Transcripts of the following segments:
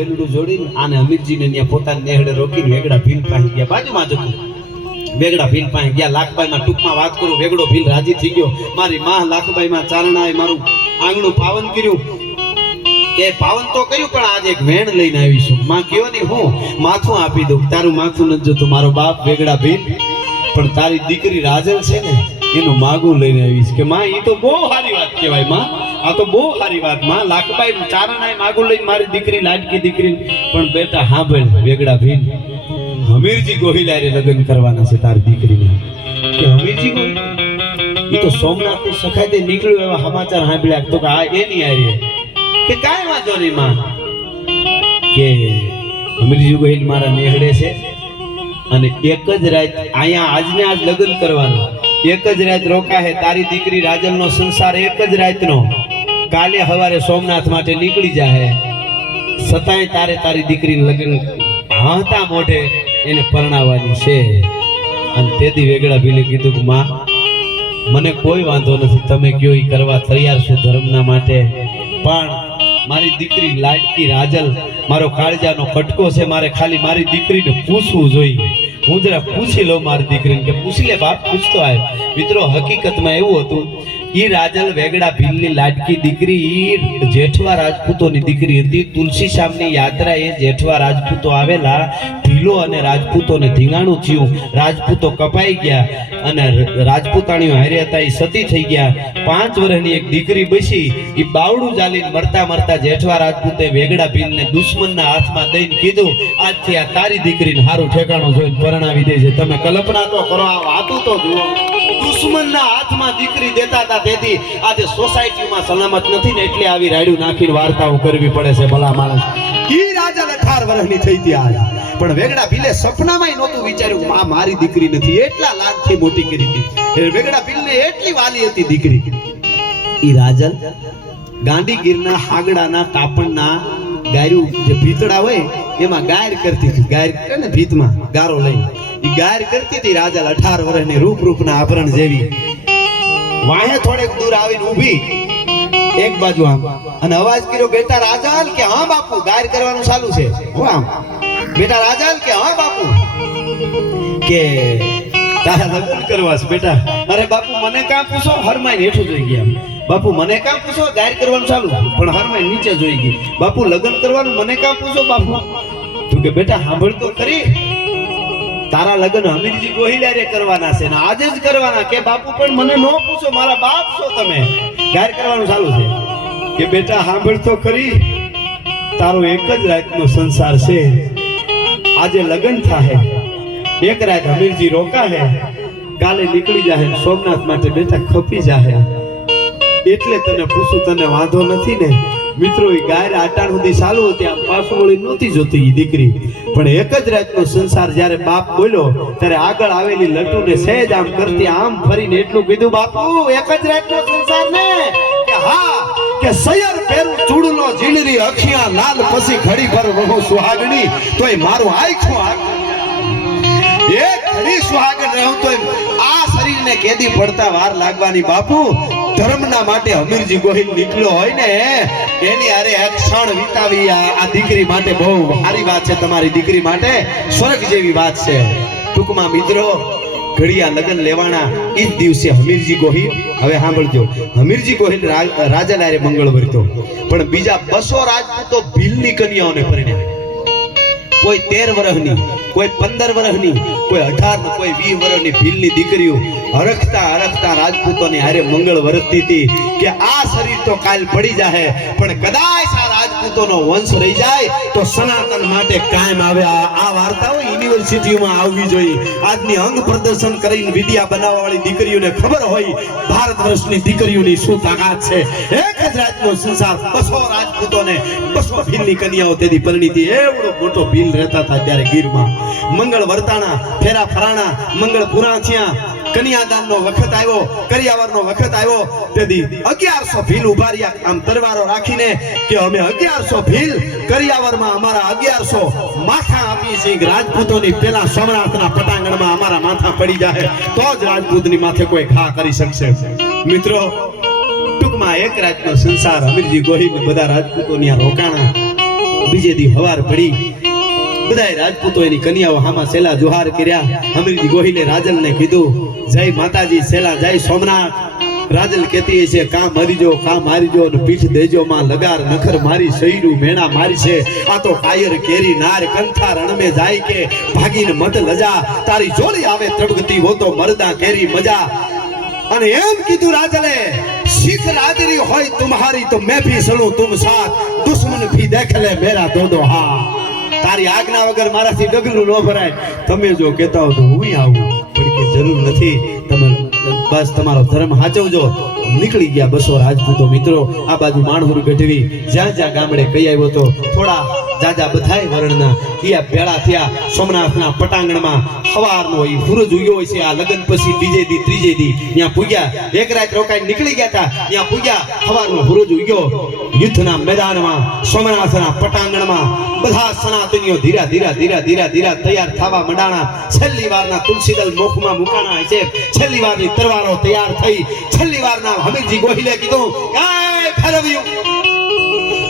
બેલડું જોડીને આને અમીરજીને ત્યાં પોતાની નેહડે રોકીને વેગડા ભીલ પાસે ગયા. બાજુમાં જ હતું. વેગડા ભીલ પાસે ગયા. લાખબાઈમાં ટૂંકમાં વાત કરું, વેગડો ભીલ રાજી થઈ ગયો. મારી માં લાખબાઈમાં ચારણાએ મારું આંગણું પાવન કર્યું. કે પાવન તો કર્યું, પણ આજે એક વેણ લઈને આવીશું. માં કયો નહીં, હું માથું આપી દઉં. તારું માથું નથી જોતું મારો બાપ વેગડા ભીલ, પણ તારી દીકરી રાજલ છે ને એનું માગું લઈને આવીશ. કે માં એ તો બહુ સારી વાત કહેવાય. માં આ તો બહુ સારી વાત. માં લાખબાઈ ચારણાએ માગું લઈને મારી દીકરી લાડકી દીકરી. પણ બેટા સાંભળ વેગડા ભીલ, હમીરજી ગોહિલ હારે લગ્ન કરવાના છે તારી દીકરીને. કે હમીરજી ગોહિલ એ તો સોમનાથની સખાતે નીકળ્યું એવા સમાચાર સાંભળ્યા. તો કે આ એની હારે. કે કાંઈ વાંધો નહીં માં, કે હમીરજી ગોહિલ મારા નેહડે છે અને એક જ રાત અહીંયા આજને આજ લગ્ન કરવાનું. એક જ રાત રોકા હે. તારી દીકરી રાજલનો સંસાર એક જ રાતનો. કાલે સવારે સોમનાથ માટે નીકળી જાહે. છતાંય તારે તારી દીકરીને લગ્ન હાંતા મોઢે એને પરણાવવાની છે. અને તેથી વેગડા ભીલે કીધું કે માં મને કોઈ વાંધો નથી, તમે કયો એ કરવા તૈયાર છું ધર્મના માટે. પણ મારી દીકરી લાડકી રાજલ મારો કાળજાનો કટકો છે. મારે ખાલી મારી દીકરીને પૂછવું જોઈએ. હું જરા પૂછી લઉં મારી દીકરીને. કે પૂછી લે બાપ, પૂછતો આવ્યો. મિત્રો હકીકતમાં એવું હતું, ઈ રાજલ વેગડા ભીલની લાડકી દીકરી ઈ જેઠવા રાજપૂતોની દીકરી હતી. તુલસી શામની યાત્રા એ જેઠવા રાજપૂતો આવેલા. ભીલો અને રાજપૂતોને ધીંગાણું થયું. રાજપૂતો કપાઈ ગયા અને રાજપૂતાણીઓ હારે હતા એ સતી થઈ ગયા. 5 વર્ષની એક દીકરી બસી. એ બાવડું ચાલીને મરતા મરતા જેઠવા રાજપૂતે વેગડા ભીલને દુશ્મનના હાથમાં દઈને કીધું, આજથી આ તારી દીકરીને સારું ઠેકાણું જોઈને પરણાવી દે છે. તમે કલ્પના તો કરો, આ વાતું તો જુઓ. દુશ્મનના હાથમાં દીકરી દેતા હતા. તેથી આજે સોસાયટીમાં સલામત નથી ને એટલે આવી રાડ્યું નાખીને વાર્તાઓ કરવી પડે છે. ભલા માણસ ઈ રાજલ 18 વર્ષની થઈ હતી આજ. પણ વેગડા ભીલે સપનામાંય નહોતું વિચાર્યું કે મારી દીકરી નથી. એટલા લાડથી મોટી કરી હતી. વેગડા ભીલને એટલી વાલી હતી દીકરી. ઈ રાજલ ગાંધીગીરના હાગડાના તાપણના ગાયરું જે ભીતડા હોય એમાં ગાયર કરતી હતી. ગાયર કરે ને ભીતમાં ગારો લઈને ઈ ગાયર કરતી હતી. રાજલ 18 વર્ષની રૂપના આભરણ જેવી. વાહે થોડેક દૂર આવીને ઊભી એક બાજુ આમ અને અવાજ કર્યો, બેટા રાજલ. કે હા બાપુ. ગાયર કરવાનું ચાલુ છે. હો આમ બેટા રાજલ. કે હા બાપુ. કે તારા લગ્ન કરવા છે બેટા. અરે બાપુ મને કાં પૂછો. હરમાઈને હેઠું જોઈ ગયા. બાપુ મને કાં પૂછો. ગાયર કરવાનું ચાલુ પણ હરમાઈને નીચે જોઈ ગઈ. બાપુ લગ્ન કરવાનું મને કાં પૂછો બાપુ. તું કે બેટા સાંભળ તો ખરી, તારા લગ્ન હમીરજી ગોહિલ હારે કરવાના છે ને આજે જ કરવાના. કે બાપુ પણ મને ન પૂછો, મારા બાપ છો તમે. ગાયર કરવાનું ચાલુ છે. કે બેટા સાંભળ તો ખરી, તારો એક જ રાતનો સંસાર છે. આજે લગ્ન થાય, એક રાત હમીરજી રોકા હે, કાલે નીકળી જાહે સોમનાથ માટે. બેટા ખપી જાહે એટલે તને પૂછું, તને વાંધો નથી ને. મિત્રો એ ગાયર આટાણ સુધી ચાલુ હતી. આમ પાછું વળી નહોતી જોતી એ દીકરી. પણ એક જ રાતનો સંસાર. જ્યારે બાપ બોલ્યો ત્યારે આગળ આવેલી લટુને સહેજ આમ કરતી આમ ફરીને એટલું કીધું, બાપુ એક જ રાતનો સંસાર ને. કે હા. કે સયર પેરું ચૂડલો જીણરી અખિયા લાલ પછી ઘડી ભર વહુ સુહાગણી તોય મારું આખું એક ઘડી સુહાગણ રહું તોય આ શરીરને કેદી પડતા વાર લાગવાની. બાપુ ધર્મના માટે હમીરજી ગોહિલ નીકળ્યો હોય ને એની હારે એક ક્ષણ વિતાવી આ દીકરી માટે બહુ સારી વાત છે. તમારી દીકરી માટે સ્વર્ગ જેવી વાત છે. ટૂંકમાં મિત્રો ઘડિયા લગ્ન લેવાના એ જ દિવસે હમીરજી ગોહિલ, હવે સાંભળજો, હમીરજી ગોહિલ રાજલ હારે મંગળ વર્તો. પણ બીજા 200 રાજપૂતો ભીલની કન્યાઓને પરિણ્યા. કોઈ 13 વર્ષની, કોઈ 15 વર્ષની, કોઈ 18, કોઈ 20 વર્ષની ભીલની દીકરીઓ હરખતા હરખતા રાજપૂતોની હારે મંગળ વર્તતી હતી. કે આ શરીર તો કાલ પડી જાહે, પણ કદાચ આ રાજપૂતોનો વંશ રહી જાય તો સનાતન માટે કાયમ આવે. આ વાર્તાઓ યુનિવર્સિટીમાં આવવી જોઈએ. આજની અંગ પ્રદર્શન કરીને વિદ્યા બનાવવા વાળી દીકરીઓને ખબર હોય ભારત વર્ષની દીકરીઓની શું તાકાત છે. એક જ રાતનો સંસાર 200 રાજપૂતોને 200 ભીલની કન્યાઓ તેથી પરિણીતી. એવડો મોટો ભીલ રહેતા હતા ત્યારે ગીરમાં. મંગળ વર્તાણા, ફેરા ફરાણા, મંગળ પુરાણ થયા. કન્યાદાનનો વખત આવ્યો, કરિયાવરનો વખત આવ્યો. તેથી 1100 ભીલ ઉભા રહ્યા આમ તરવારો રાખીને. કે અમે 1100 ભીલ કરિયાવરમાં અમારા 1100 માથા આપીએ છીએ. રાજપૂતોની પેલા સોમનાથના પટાંગણમાં અમારા માથા પડી જાય તો જ રાજપૂતની માથે કોઈ ઘા કરી શકશે. મિત્રો ટૂંકમાં એક રાતનો સંસાર હમીરજી ગોહિલ બધા રાજપૂતોની રોકાણા. બીજે દી હવાર પડી બધાય રાજપૂતો એની કન્યાઓ હામાં સેલા જોહાર કર્યા હમીરજી ગોહિલે રાજલને કીધું જય માતાજી સેલા જય સોમનાથ રાજલ કહેતી છે કાં મરીજો કાં મારીજો ને પીઠ દેજો માં લગાર નખર મારી સૈરું મેણા મારી છે આ તો કાયર કેરી નાર કંઠા રણમે જાય કે ભાગીને મત લજા તારી જોડી આવે ત્રબગતી હો તો મરદા કેરી મજા અને એમ કીધું રાજલે શીખ રાદરી હોય તુમ્હારી તો मैं भी चलूं तुम साथ दुश्मन भी देख ले मेरा दो હા તારી આજ્ઞા વગર મારાથી ડગલું ન ભરાય તમે જો કહેતા હો તો હું આવું પણ કે જરૂર નથી તમે બસ તમારો ધર્મ સાચવજો નીકળી ગયા બસો રાજપૂતો મિત્રો આ બાજુ માણહુર ગઢવી જ્યાં જ્યાં ગામડે કહી આવ્યો તો થોડા જાજા બધાય વર્ણના ઈયા ભેળા થયા સોમનાથના પટાંગણમાં સવારનો ઈ સૂરજ ઉગ્યો હોય છે આ લગન પછી બીજે દી ત્રીજે દી ત્યાં પૂગ્યા એક રાત રોકાઈ નીકળી ગયા હતા ત્યાં પૂગ્યા સવારનો સૂરજ ઉગ્યો યુદ્ધના મેદાનમાં સોમનાથના પટાંગણમાં બધા સનાતનીઓ ધીરા ધીરા ધીરા ધીરા ધીરા તૈયાર થવા મંડાણા છેલ્લી વારના તુલસીદલ મુખમાં મુકાણા છે છેલ્લી વારની તરવારો તૈયાર થઈ છેલ્લી વારના હમીરજી ગોહિલે કીધું કાય ફેરવ્યું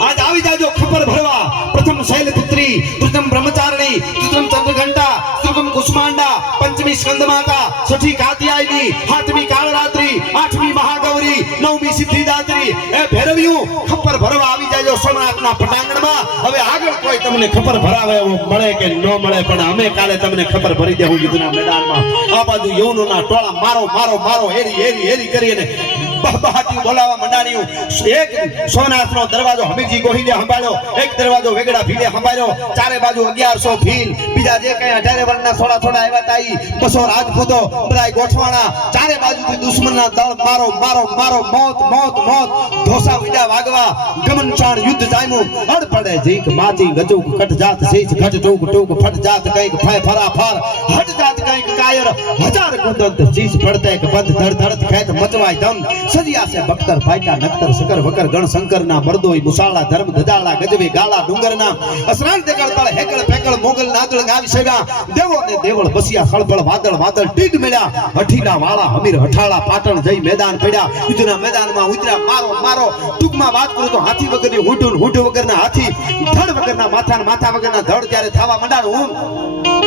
आज આવી જાજો ખબર ભરવા પ્રથમ શૈલપુત્રી પ્રથમ બ્રહ્મચારિણી પ્રથમ ચંદ્રઘંટા ત્રિગમ કુષ્માંડા પંચમી સ્કંદ માતા છઠ્ઠી કાત્યાયની સાતમી કાળરાત્રી આઠમી મહાગૌરી નવમી સિદ્ધિદાત્રી એ ભૈરવિયું ખબર ભરવા આવી જાજો સોમનાથના પટાંગણમાં હવે આગળ કોઈ તમને ખબર ભરાવે એવો મળે કે ન મળે પણ અમે કાલે તમને ખબર ભરી દેવું યુદ્ધના મેદાનમાં આ બાજુ યવનોના ટોળા મારો મારો મારો હેરી હેરી હેરી કરીને બહાટી બોલાવા મંડાણીઓ એક સોમનાથનો દરવાજો હમીરજી ગોહિલે સંભાળ્યો એક દરવાજો વેગડા ભીલે સંભાળ્યો ચારે બાજુ 1100 ભીલ બીજા જે કઈ 18 વર્ષના થોડા થોડા આવ્યા તાઈ 200 રાજપૂતો બધાય ગોઠવાણા ચારે બાજુથી દુશ્મનના દળ મારો મારો મારો મોત મોત મોત ધોસા વિડા વાગવા ગમનચાણ યુદ્ધ જામ્યું અડ પડે જીક માતી ગજુક કટ જાત સીજ ઘટ ટૂક ટૂક ફટ જાત કઈક ફય ફરા ફર હટ જાત કઈક કાયર હજાર કુદરત ચીજ પડતે કે બંધ ધડ ધડ ખેત મચવાય દમ સજિયા છે બખ્તર ભાઈકા નક્તર શકર વકર ગણ શંકર ના મર્દોઈ મુસાળા ધર્મ ધજાળા ગજવે ગાળા ડુંગર ના અસરાન દેકળ તળ હેકળ પેકળ મોગલ નાદળ ગાવી સેવા દેવો ને દેવળ બસિયા ખળબળ વાદળ વાદળ ટીડ મેળ્યા હઠીલા વાળા હમીર હઠાળા પાટણ જઈ મેદાન પડ્યા યુદ્ધના મેદાનમાં ઉતર્યા મારો મારો ટૂંકમાં વાત કરું તો હાથી વગરની હુંઢું હુંઢ વગરના હાથી ધડ વગરના માથા વગરના ધડ જ્યારે થાવા મંડાણું હું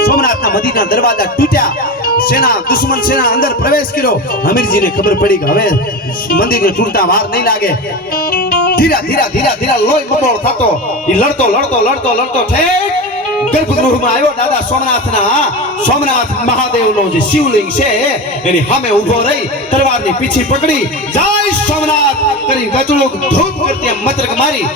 સોમનાથના મદીના દરવાજા તૂટ્યા સેના દુશ્મન સેના અંદર પ્રવેશ કર્યો હમીરજીને ખબર પડી કે હવે મંદિરને તૂટતા વાર નહીં લાગે ધીરા ધીરા ધીરા ધીરા લોહી બબોળ થતો ઈ લડતો લડતો લડતો લડતો ઠેક ગર્ભગૃહમાં આવ્યો દાદા સોમનાથ મહાદેવનો જે શિવલિંગ છે એની સામે ઊભો રહી તલવારની પીછી પકડી જય સોમનાથ કરી ગચડુક ધૂપ કરતી મતરક મારી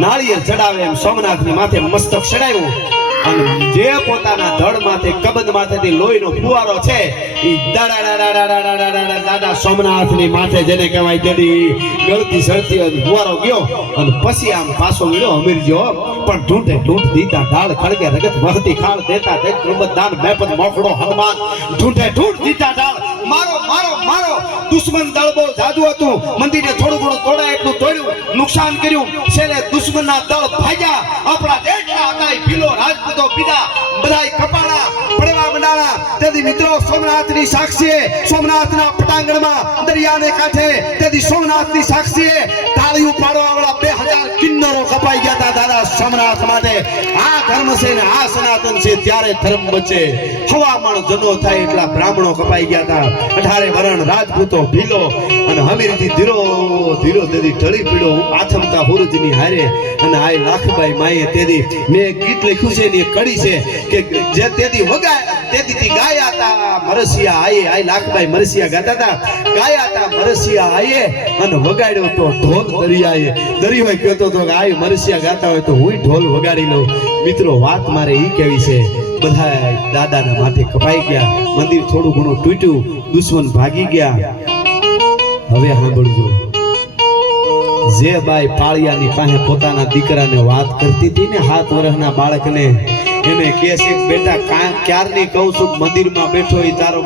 નાળિયેર ચડાવે એમ સોમનાથની માથે મસ્તક ચડાવ્યું અને જે પોતાના ધડ માથે કબંદ માથેથી લોહીનો ફુવારો છે ઈ દાડા સોમનાથની માથે જેને કહેવાય તેની ગળતી સળતી ફુવારો ગયો અને પછી આમ પાછો મળ્યો હમીરજી પણ ઢૂંઢે ઢૂંઢ દીતા ઢાળ ખડકે રગત વહતી ખાળ દેતા દેખ પ્રબદાન મેપદ મોખડો હનુમાન ઢૂંઢે ઢૂંઢ દીતા ઢાળ મારો મારો મારો દુશ્મન દળ બહુ જાદુ હતું મંદિરને થોડું ઘણું તોડાય એટલું તોડ્યું નુકસાન કર્યું છેલ્લે દુશ્મનના દળ ભાગ્યા આપણા જેટલા હતા ભીલો રાજપૂતો પીધા બધાય કપાળા પડવા મંડાણા તેથી મિત્રો સોમનાથની સાક્ષીએ સોમનાથના પટાંગણમાં દરિયાને કાંઠે તેથી સોમનાથની સાક્ષીએ તાળીઓ પાડવાવાળા 2000 કિન્નરો કપાઈ ગયા હતા દાદા સોમનાથ માટે આ ધર્મ છે ને આ સનાતન છે ત્યારે ધર્મ બચે હવામાન જનો થાય એટલા બ્રાહ્મણો કપાઈ ગયા હતા 18 વરણ રાજપૂતો ભીલો અને હમીરજી ધીરો ધીરો તેથી ઢળી પીડો આથમતા હુરજની હારે અને આય લાખબાઈ માએ તેથી મેં ગીત લખ્યું છે ને કડી છે કે જે તેથી વગાય તેથી ગાયા હતા મરસિયા આયે આય લાખબાઈ મરસિયા ગાતા હતા ગાયા હતા મરસિયા આયે અને વગાડ્યો તો ઢોલ દરિયાએ દરિયો કહેતો તો કે આય મરસિયા ગાતા હોય તો હું ઢોલ વગાડી લઉં મિત્રો વાત મારે ઈ કેવી છે બધા દાદાના માથે કપાઈ ગયા મંદિર થોડું ઘણું તૂટ્યું દુશ્મન ભાગી ગયા હવે સાંભળજો જે બાઈ પાળિયાની પાસે પોતાના દીકરાને વાત કરતી હતી ને 7 વર્ષના બાળકને એને કહે છે બેટા ક્યારની કહું છું મંદિરમાં બેઠો ઈ તારો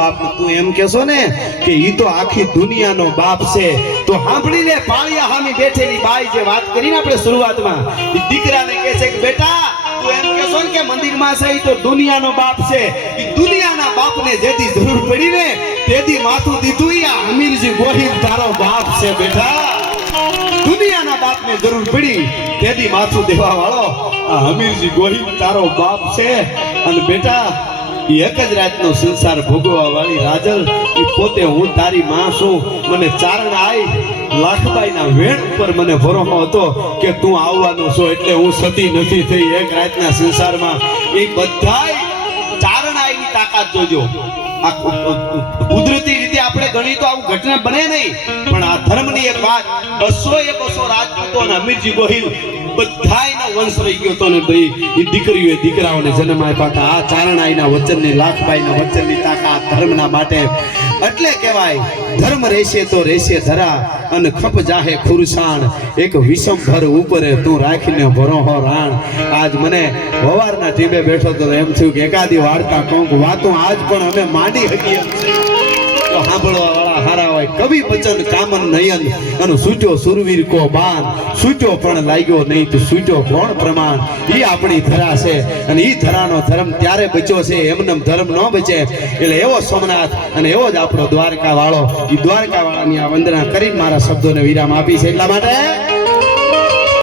બાપ તું એમ કહેશો ને કે ઈ તો આખી દુનિયાનો બાપ છે તો સાંભળી લે પાળિયા સામે બેઠેલી બાઈ જે વાત કરીને આપણે શરૂઆતમાં ઈ દીકરાને કહે છે કે બેટા તું એમ કહેશો ને કે મંદિરમાં છે ઈ તો દુનિયાનો બાપ છે ઈ દુનિયાના બાપને જેથી જરૂર પડી ને તેથી માથું દીધું ઈ હમીરજી ગોહિલ તારો બાપ છે બેટા દુનિયાના બાપને જરૂર પડી તેથી માથું દેવા વાળો આ હમીરજી ગોહિલ તારો બાપ છે અને બેટા એક જ રાતનો સંસાર ભોગવવા વાળી રાજલ એ પોતે હું તારી માં છું મને ચારણ આઈ લાખબાઈના વેણ ઉપર મને ભરોસો હતો કે તું આવવાનો છો એટલે હું સતી નથી થઈ એક રાતના સંસારમાં એ બધાય ચારણ આઈની તાકાત જોજો આ કુદરતી રીતે આપણે ગણી તો આવું ઘટના બને નહીં પણ આ ધર્મની એક વાત 200 રાજપૂતો અને હમીરજી ગોહિલ બધાયનો વંશ રહી ગયો તો ને ભાઈ એ દીકરીઓએ દીકરાઓને જન્મ આપ્યા હતા આ ચારણાઈના વચનની લાખબાઈના વચનની તાકાત ધર્મના માટે એટલે કહેવાય ધર્મ રહેશે તો રહેશે ધરા અને ખપ જાહે ખુરસાણ એક વિષમભર ઉપર તું રાખીને ભરોહો રાણ આજ મને વવારના ટીમે બેઠો તો એમ થયું કે એકાદી વાર્તા કોંક વાતો આજ પણ અમે માંડી શકીએ તો સાંભળવા વાળા હારા હોય કવિ વચન કામન નયન અને સૂટ્યો સુરવીર કો બાન સૂટ્યો પણ લાગ્યો નહીં તો સૂટ્યો કોણ પ્રમાણ ઈ આપણી ધરા છે અને ઈ ધરાનો ધર્મ ત્યારે બચ્યો છે એમનેમ ધર્મ ન બચે એટલે એવો સોમનાથ અને એવો જ આપણો દ્વારકા વાળો ઈ દ્વારકા વાળાની આ વંદના કરી મારા શબ્દોને વિરામ આપી છે એટલા માટે